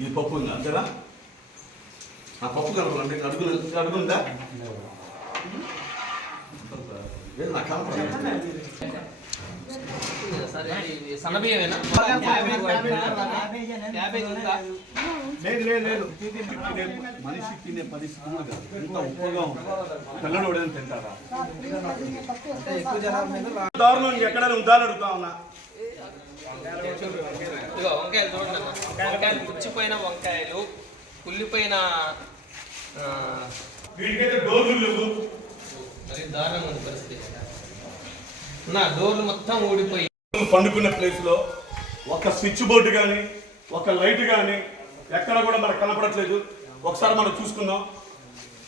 ఈ పప్పు ఉందా అంతేనా? ఆ పప్పు కలపాలంటే అడుగుందా? నాకు లేదు మనిషి తినే పరిస్థితి కూడా కాదు. ఎంత ఉప్పుగా ఉంటుంది. పిల్లలు ఎవడైనా తింటారా? దారుణం ఎక్కడైనా ఉండాలని అడుగుతా ఉన్నా. వంకాయలు చూడండి, వంకాయలు పుచ్చిపోయిన వంకాయలు, కుళ్ళిపోయిన వీటికైతే డోర్లు లేవు. మరి దారుణంగా ఉంది పరిస్థితి. నా డోర్లు మొత్తం ఊడిపోయి పండుకున్న ప్లేస్ లో ఒక స్విచ్ బోర్డు కానీ ఒక లైట్ కానీ ఎక్కడ కూడా మనకు కనపడట్లేదు. ఒకసారి మనం చూసుకుందాం.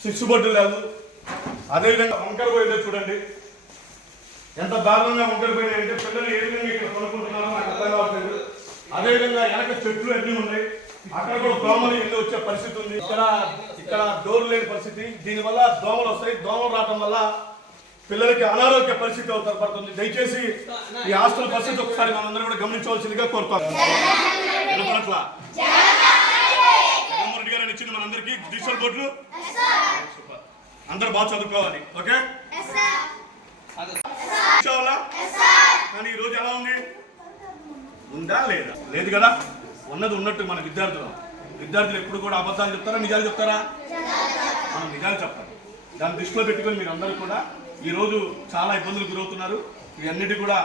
స్విచ్ బోర్డు లేదు. అదేవిధంగా వంకర పోయిందో చూడండి. ఎంత దారుణంగా వంకర పోయినాయంటే పిల్లలు ఏ విధంగా ఇక్కడ కొనుక్కుంటున్నారో నాకు అర్థం కావట్లేదు. అదేవిధంగా వెనక చెట్లు అన్నీ ఉన్నాయి. అక్కడ కూడా దోమలు ఎన్ని వచ్చే పరిస్థితి ఉంది. ఇక్కడ డోర్ లేని పరిస్థితి. దీనివల్ల దోమలు వస్తాయి. దోమలు రావడం వల్ల పిల్లలకి అనారోగ్య పరిస్థితి పడుతుంది. దయచేసి ఈ హాస్టల్ పరిస్థితి ఒకసారి మనందరం కూడా గమనించవలసిందిగా కోరుతాం. జగన్మోహన్ రెడ్డి గారు ఇచ్చింది మనందరికీ డిజిటల్ బోర్డులు. అందరూ బాగా చదువుకోవాలి. ఓకే, కానీ ఈ రోజు ఎలా ఉంది? ఉందా లేదా? లేదు కదా. ఉన్నది ఉన్నట్టు మన విద్యార్థులు ఎప్పుడు కూడా అబద్ధాలు చెప్తారా, నిజాలు చెప్తారా? మనం నిజాలు చెప్తాం. దాన్ని దృష్టిలో పెట్టుకొని మీరు అందరూ కూడా ఈరోజు చాలా ఇబ్బందులు గురవుతున్నారు. ఇవన్నిటి కూడా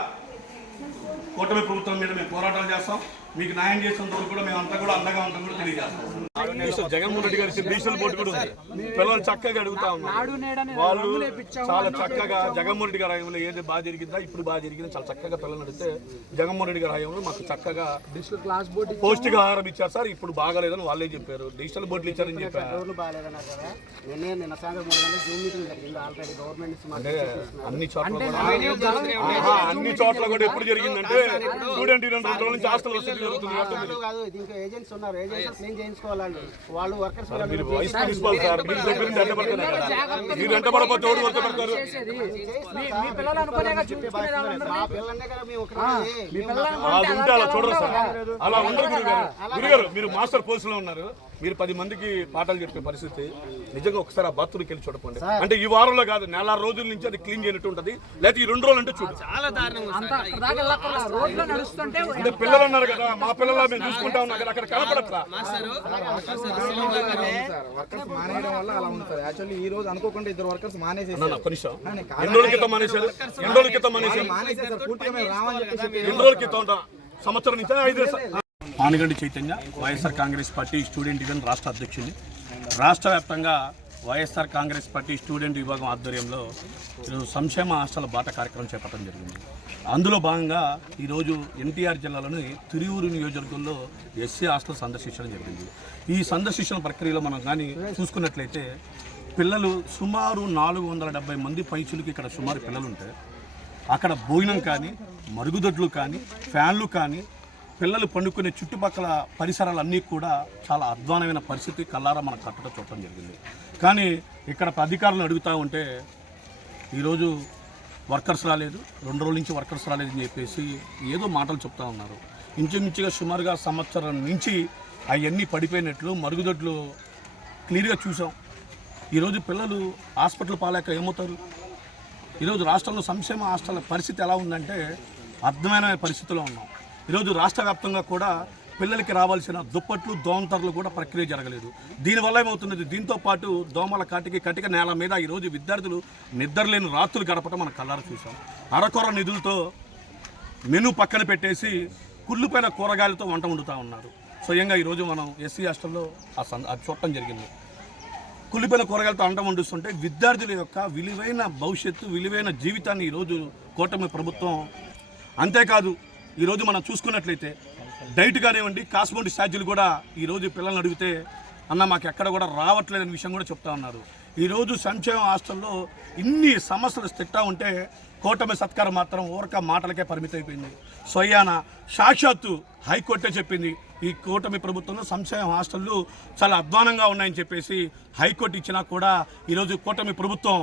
కూటమి ప్రభుత్వం మీద మేము పోరాటాలు చేస్తాం. మీకు న్యాయం చేసేంత వరకు కూడా మేము అంతా కూడా అండగా ఉంటాం కూడా తెలియజేస్తాం. జగన్మోహన్ రెడ్డి గారి డిజిటల్ బోర్డు కూడా ఉంది. పిల్లలు చక్కగా అడుగుతా ఉన్నారు. వాళ్ళు చాలా చక్కగా జగన్మోహన్ రెడ్డి గారి హయాంలో ఏది బాగా జరిగిందా, ఇప్పుడు బాగా జరిగిందా చాలా చక్కగా పిల్లలు అడిగితే జగన్మోహన్ రెడ్డి గారి హయాంలో మాకు చక్కగా డిజిటల్ క్లాస్ బోర్డు పౌష్టికాహారం ఇచ్చారు సార్. ఇప్పుడు బాగాలేదని వాళ్ళే చెప్పారు. డిజిటల్ బోర్డులు ఇచ్చారని చెప్పారు. అంటే అన్ని చోట్ల కూడా ఎప్పుడు జరిగిందంటే స్టూడెంట్ నుంచి హాస్టల్ వసతి జరుగుతుంది. వాళ్ళు వర్కర్స్ మీరు వైస్ ప్రిన్సిపల్ సార్, మీరు దగ్గర నుంచి ఎంటబడతారు. మీరు ఎంటబడకపోతే ఎవరు వర్క్ పెడతారు? అది ఉంటే అలా చూడరు సార్. అలా ఉండరు గురుగారు. మీరు మాస్టర్ పోస్ట్ లో ఉన్నారు. మీరు 10 మందికి పాఠాలు చెప్పే పరిస్థితి. నిజంగా ఒకసారి ఆ బాత్రూమ్కి వెళ్ళి చూడకండి. అంటే ఈ వారంలో కాదు, నెల రోజుల నుంచి అది క్లీన్ చేయనట్టు ఉంటుంది. లేకపోతే ఈ 2 రోజులు అంటే చూడు చాలా దారుణంగా. అంటే పిల్లలు ఉన్నారు కదా, మా పిల్లలు మేము చూసుకుంటా ఉన్నాం కదా, అక్కడ కనపడట్లా. వర్కర్స్ మానేయడం వల్ల అలా ఉంది సార్. యాక్చువల్లీ ఈ రోజు అనుకోకుండా 2 వర్కర్స్ మానేసేసారు. కనీసం ఎన్ని రోజుల క్రితం మానేశారు? ఎన్ని రోజుల క్రితం మానేశారు? పూర్తిగా మేము రామని చెప్పేసి ఎన్ని రోజుల క్రితం? సంవత్సరం నుంచి 5 Panuganti Chaitanya, YSR Congress party student union రాష్ట్ర అధ్యక్షుడిని. రాష్ట్ర వ్యాప్తంగా వైఎస్ఆర్ కాంగ్రెస్ పార్టీ స్టూడెంట్ విభాగం ఆధ్వర్యంలో ఈరోజు సంక్షేమ హాస్టల్ బాట కార్యక్రమం చేపట్టడం జరిగింది. అందులో భాగంగా ఈరోజు ఎన్టీఆర్ జిల్లాలోని తిరువూరు నియోజకవర్గంలో ఎస్సీ హాస్టల్ సందర్శించడం జరిగింది. ఈ సందర్శించిన ప్రక్రియలో మనం కానీ చూసుకున్నట్లయితే పిల్లలు సుమారు 470 మంది పైచులకి ఇక్కడ సుమారు పిల్లలు ఉంటే అక్కడ భోజనం కానీ, మరుగుదొడ్లు కానీ, ఫ్యాన్లు కానీ, పిల్లలు పండుకునే చుట్టుపక్కల పరిసరాలన్నీ కూడా చాలా అధ్వానమైన పరిస్థితి కల్లారా మన కట్టడం చూడటం జరిగింది. కానీ ఇక్కడ అధికారులను అడుగుతూ ఉంటే ఈరోజు వర్కర్స్ రాలేదు, 2 రోజుల నుంచి వర్కర్స్ రాలేదని చెప్పేసి ఏదో మాటలు చెప్తా ఉన్నారు. ఇంచుమించుగా సుమారుగా సంవత్సరం నుంచి అవన్నీ పడిపోయినట్లు మరుగుదొడ్లు క్లియర్గా చూసాం. ఈరోజు పిల్లలు హాస్పిటల్ పాలేక ఏమవుతారు? ఈరోజు రాష్ట్రంలో సంక్షేమ హాస్టల్ పరిస్థితి ఎలా ఉందంటే అర్థమైన పరిస్థితిలో ఉన్నాం. ఈరోజు రాష్ట్ర వ్యాప్తంగా కూడా పిల్లలకి రావాల్సిన దుప్పట్లు, దోమతరలు కూడా ప్రక్రియ జరగలేదు. దీనివల్ల ఏమవుతున్నది? దీంతో పాటు దోమల కటిక నేల మీద ఈరోజు విద్యార్థులు నిద్రలేని రాత్రులు గడపడం మనం కళ్ళారా చూసాం. అరకొర నిధులతో మెను పక్కన పెట్టేసి కుళ్ళిపోయిన కూరగాయలతో వంట వండుతూ ఉన్నారు. స్వయంగా ఈరోజు మనం ఎస్సీ హాస్టల్లో అది చూడటం జరిగింది. కుళ్ళిపోయిన కూరగాయలతో వంట వండుస్తుంటే విద్యార్థుల యొక్క విలువైన భవిష్యత్తు, విలువైన జీవితాన్ని ఈరోజు కూటమి ప్రభుత్వం. అంతేకాదు ఈరోజు మనం చూసుకున్నట్లయితే డైట్ కానివ్వండి, కాస్మోటిక్ ఛార్జీలు కూడా ఈరోజు పిల్లల్ని అడిగితే అన్న మాకు ఎక్కడ కూడా రావట్లేదనే విషయం కూడా చెప్తా ఉన్నారు. ఈరోజు సంక్షేమ హాస్టల్లో ఇన్ని సమస్యలు తిట్టా ఉంటే కూటమి సత్కారం మాత్రం ఊరక మాటలకే పరిమితం అయిపోయింది. స్వయాన సాక్షాత్తు హైకోర్టే చెప్పింది ఈ కూటమి ప్రభుత్వంలో సంక్షేమ హాస్టళ్ళు చాలా అధ్వానంగా ఉన్నాయని చెప్పేసి హైకోర్టు ఇచ్చినా కూడా ఈరోజు కూటమి ప్రభుత్వం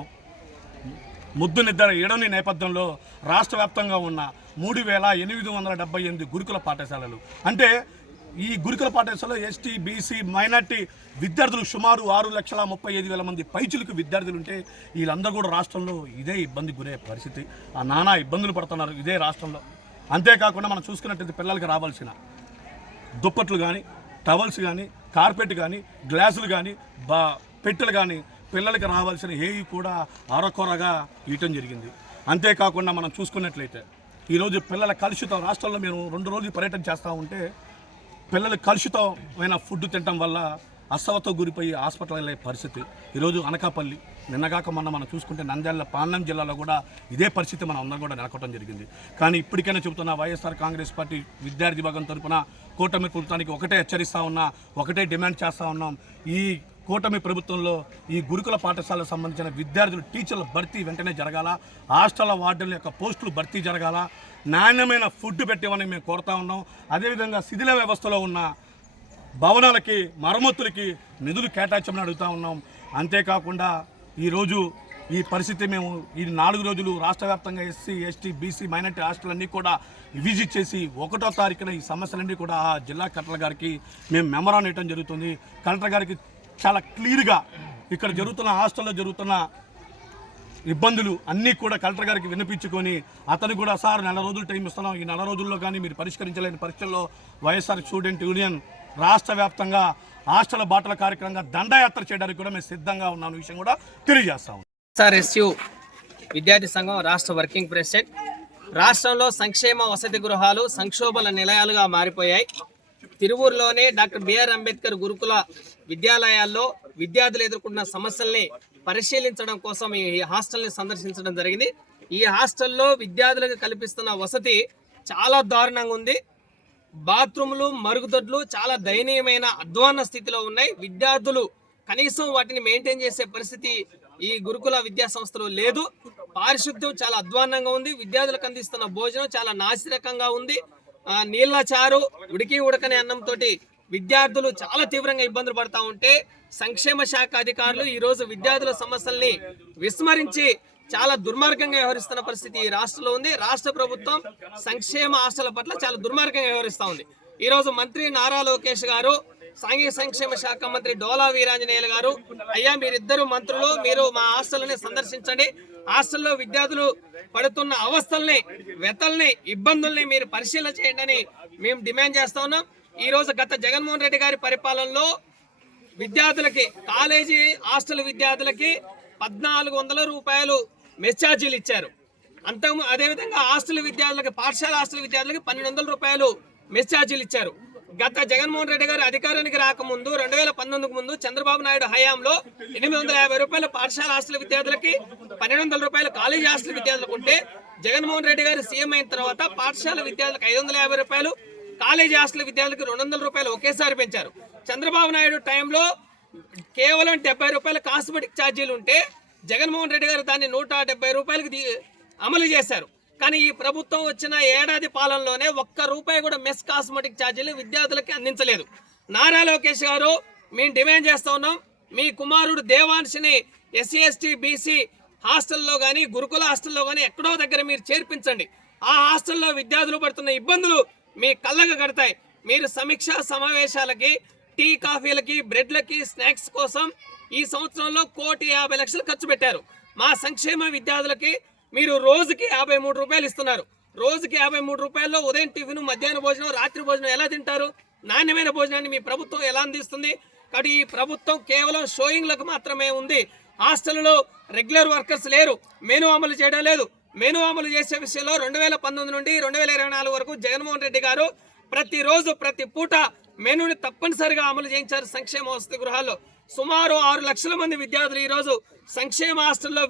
ముద్దు నిద్ర ఎడని నేపథ్యంలో రాష్ట్ర వ్యాప్తంగా ఉన్న 3,878 గురుకుల పాఠశాలలు, అంటే ఈ గురుకుల పాఠశాలలో ఎస్టీ బీసీ మైనార్టీ విద్యార్థులు సుమారు 6,35,000 మంది పైచులకు విద్యార్థులు ఉంటే వీళ్ళందరూ కూడా రాష్ట్రంలో ఇదే ఇబ్బంది గురే పరిస్థితి. ఆ నానా ఇబ్బందులు పడుతున్నారు ఇదే రాష్ట్రంలో. అంతేకాకుండా మనం చూసుకున్నట్టయితే పిల్లలకి రావాల్సిన దుప్పట్లు కానీ, టవల్స్ కానీ, కార్పెట్ కానీ, గ్లాసులు కానీ, పెట్టెలు కానీ పిల్లలకి రావాల్సిన ఏవి కూడా ఆరకొరగా ఇవ్వటం జరిగింది. అంతేకాకుండా మనం చూసుకున్నట్లయితే ఈరోజు పిల్లల కలుషితం, రాష్ట్రంలో మేము 2 రోజులు పర్యటన చేస్తూ ఉంటే పిల్లలు కలుషితమైన ఫుడ్ తినటం వల్ల అస్సవతో గురిపోయి హాస్పిటల్ వెళ్ళే పరిస్థితి. ఈరోజు అనకాపల్లి, నిన్నగాక మొన్న మనం చూసుకుంటే నంద్యాల పాలెం జిల్లాలో కూడా ఇదే పరిస్థితి మనం అందరం కూడా నెలకొట్టడం జరిగింది. కానీ ఇప్పటికైనా చెబుతున్నా, వైఎస్ఆర్ కాంగ్రెస్ పార్టీ విద్యార్థి విభాగం తరఫున కూటమి ప్రభుత్వానికి ఒకటే హెచ్చరిస్తూ ఉన్నా, ఒకటే డిమాండ్ చేస్తూ ఉన్నాం. ఈ కూటమి ప్రభుత్వంలో ఈ గురుకుల పాఠశాలకు సంబంధించిన విద్యార్థులు టీచర్ల భర్తీ వెంటనే జరగాల, హాస్టల్ వార్డుల యొక్క పోస్టులు భర్తీ జరగాల, నాణ్యమైన ఫుడ్ పెట్టేవని మేము కోరుతా ఉన్నాం. అదేవిధంగా శిథిల వ్యవస్థలో ఉన్న భవనాలకి, మరమ్మతులకి నిధులు కేటాయించమని అడుగుతూ ఉన్నాం. అంతేకాకుండా ఈరోజు ఈ పరిస్థితి మేము ఈ 4 రోజులు రాష్ట్ర వ్యాప్తంగా SC ST BC minority hostel కూడా విజిట్ చేసి 1వ తారీఖున ఈ సమస్యలన్నీ కూడా ఆ జిల్లా కలెక్టర్ గారికి మేము మెమరాన్ ఇవ్వడం జరుగుతుంది. కలెక్టర్ గారికి చాలా క్లియర్గా ఇక్కడ జరుగుతున్న హాస్టల్లో జరుగుతున్న ఇబ్బందులు అన్నీ కూడా కలెక్టర్ గారికి వినిపించుకొని అతను కూడా సార్ 4 రోజులు టైం ఇస్తున్నాం, ఈ 4 రోజుల్లో కానీ మీరు పరిష్కరించలేని పరిస్థితుల్లో వైఎస్ఆర్ స్టూడెంట్ యూనియన్ రాష్ట్ర వ్యాప్తంగా హాస్టల్ బాటల కార్యక్రమంగా దండయాత్ర చేయడానికి కూడా మేము సిద్ధంగా ఉన్నాం విషయం కూడా తెలియజేస్తాం. ఎస్ఆర్ఎస్యు విద్యార్థి సంఘం రాష్ట్ర వర్కింగ్ ప్రెసిడెంట్. రాష్ట్రంలో సంక్షేమ వసతి గృహాలు సంక్షోభల నిలయాలుగా మారిపోయాయి. తిరువూరులోనే డాక్టర్ బిఆర్ అంబేద్కర్ గురుకుల విద్యాలయాల్లో విద్యార్థులు ఎదుర్కొంటున్న సమస్యల్ని పరిశీలించడం కోసం ఈ హాస్టల్ని సందర్శించడం జరిగింది. ఈ హాస్టల్లో విద్యార్థులకు కల్పిస్తున్న వసతి చాలా దారుణంగా ఉంది. బాత్రూములు, మరుగుదొడ్లు చాలా దయనీయమైన అధ్వాన్న స్థితిలో ఉన్నాయి. విద్యార్థులు కనీసం వాటిని మెయింటైన్ చేసే పరిస్థితి ఈ గురుకుల విద్యా సంస్థలో లేదు. పారిశుద్ధ్యం చాలా అధ్వాన్నంగా ఉంది. విద్యార్థులకు అందిస్తున్న భోజనం చాలా నాసిరకంగా ఉంది. నీళ్ల చారు, ఉడకని అన్నంతో విద్యార్థులు చాలా తీవ్రంగా ఇబ్బందులు పడతా ఉంటే సంక్షేమ శాఖ అధికారులు ఈరోజు విద్యార్థుల సమస్యల్ని విస్మరించి చాలా దుర్మార్గంగా వ్యవహరిస్తున్న పరిస్థితి ఈ రాష్ట్రంలో ఉంది. రాష్ట్ర ప్రభుత్వం సంక్షేమ హాస్టల్ పట్ల చాలా దుర్మార్గంగా వ్యవహరిస్తూ ఉంది. ఈరోజు మంత్రి నారా లోకేష్ గారు, సాంఘిక సంక్షేమ శాఖ మంత్రి డోలా వీరాంజనేయులు గారు, అయ్యా మీరిద్దరు మంత్రులు, మీరు మా హాస్టల్ని సందర్శించండి, హాస్టల్లో విద్యార్థులు పడుతున్న అవస్థల్ని, వ్యతల్ని, ఇబ్బందుల్ని మీరు పరిశీలన చేయండి అని మేము డిమాండ్ చేస్తా ఉన్నాం. ఈ రోజు గత జగన్మోహన్ రెడ్డి గారి పరిపాలనలో విద్యార్థులకి, కాలేజీ హాస్టల్ విద్యార్థులకి 1,400 రూపాయలు మెస్ ఛార్జీలు ఇచ్చారు. అదేవిధంగా హాస్టల్ విద్యార్థులకి, పాఠశాల హాస్టల్ విద్యార్థులకి 1,200 రూపాయలు మెస్ ఛార్జీలు ఇచ్చారు. గత జగన్మోహన్ రెడ్డి గారు అధికారానికి రాకముందు 2019 ముందు చంద్రబాబు నాయుడు హయాంలో 850 రూపాయలు పాఠశాల హాస్టల్ విద్యార్థులకి, 1,200 రూపాయలు కాలేజీ హాస్టల్ విద్యార్థులకు ఉంటే జగన్మోహన్ రెడ్డి గారు సీఎం అయిన తర్వాత పాఠశాల విద్యార్థులకు 550 రూపాయలు, కాలేజీ హాస్టల్ విద్యార్థులకు 200 రూపాయలు ఒకేసారి పెంచారు. చంద్రబాబు నాయుడు టైంలో కేవలం 70 రూపాయల కాస్మెటిక్ ఛార్జీలు ఉంటే జగన్మోహన్ రెడ్డి గారు దాన్ని 170 రూపాయలకి అమలు చేశారు. కానీ ఈ ప్రభుత్వం వచ్చిన ఏడాది పాలనలోనే 1 రూపాయి కూడా మెస్ కాస్మెటిక్ ఛార్జీలు విద్యార్థులకి అందించలేదు. నారా లోకేష్ గారు, మేము డిమాండ్ చేస్తా ఉన్నాం, మీ కుమారుడు దేవాంశిని ఎస్సీ ఎస్టీ బీసీ హాస్టల్లో కానీ, గురుకుల హాస్టల్లో కానీ ఎక్కడో దగ్గర మీరు చేర్పించండి. ఆ హాస్టల్లో విద్యార్థులు పడుతున్న ఇబ్బందులు మీ కళ్ళకు కడతాయి. మీరు సమీక్షా సమావేశాలకి, టీ కాఫీలకి, బ్రెడ్లకి, స్నాక్స్ కోసం ఈ సంవత్సరంలో 1,50,00,000 ఖర్చు పెట్టారు. మా సంక్షేమ విద్యార్థులకి మీరు రోజుకి 53 రూపాయలు ఇస్తున్నారు. రోజుకి 53 రూపాయల్లో ఉదయం టిఫిన్, మధ్యాహ్న భోజనం, రాత్రి భోజనం ఎలా తింటారు? నాణ్యమైన భోజనాన్ని మీ ప్రభుత్వం ఎలా అందిస్తుంది? కాబట్టి ఈ ప్రభుత్వం కేవలం షోయింగ్లకు మాత్రమే ఉంది. హాస్టల్లో రెగ్యులర్ వర్కర్స్ లేరు, మెనూ అమలు చేయడం లేదు. మెనూ అమలు చేసే విషయంలో 2019 నుండి 2024 వరకు జగన్మోహన్ రెడ్డి గారు ప్రతిరోజు, ప్రతి పూట మెనూని తప్పనిసరిగా అమలు చేయించారు. సంక్షేమ వసతి గృహాల్లో సుమారు 6 లక్షల మంది విద్యార్థులు ఈరోజు సంక్షేమ హాస్టల్లో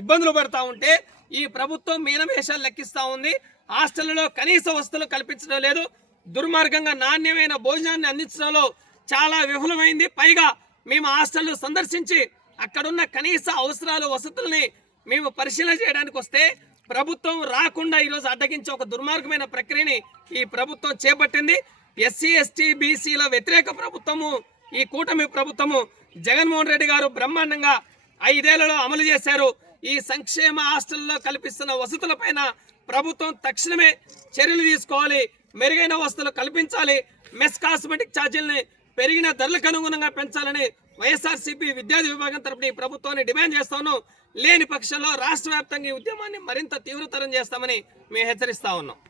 ఇబ్బందులు పడతా ఉంటే ఈ ప్రభుత్వం మీనమేషాలు లెక్కిస్తూ ఉంది. హాస్టల్లో కనీస వసతులు కల్పించడం లేదు. దుర్మార్గంగా నాణ్యమైన భోజనాన్ని అందించడంలో చాలా విఫలమైంది. పైగా మేము హాస్టల్లో సందర్శించి అక్కడున్న కనీస అవసరాలు, వసతుల్ని మేము పరిశీలన చేయడానికి వస్తే ప్రభుత్వం రాకుండా ఈరోజు అడ్డగించే ఒక దుర్మార్గమైన ప్రక్రియని ఈ ప్రభుత్వం చేపట్టింది. ఎస్సీ ఎస్టీ బీసీల వ్యతిరేక ప్రభుత్వము ఈ కూటమి ప్రభుత్వము. జగన్మోహన్ రెడ్డి గారు బ్రహ్మాండంగా 5 ఏళ్లలో అమలు చేశారు. ఈ సంక్షేమ హాస్టల్లో కల్పిస్తున్న వసతులపైన ప్రభుత్వం తక్షణమే చర్యలు తీసుకోవాలి, మెరుగైన వసతులు కల్పించాలి, మెస్ కాస్మెటిక్ ఛార్జీలని పెరిగిన ధరలకు అనుగుణంగా పెంచాలని వైఎస్ఆర్సీపీ విద్యార్థి విభాగం తరపున ఈ ప్రభుత్వాన్ని డిమాండ్ చేస్తాను. లేని పక్షంలో రాష్ట్ర వ్యాప్తంగా ఈ ఉద్యమాన్ని మరింత తీవ్రతరం చేస్తామని మేము హెచ్చరిస్తా ఉన్నాం.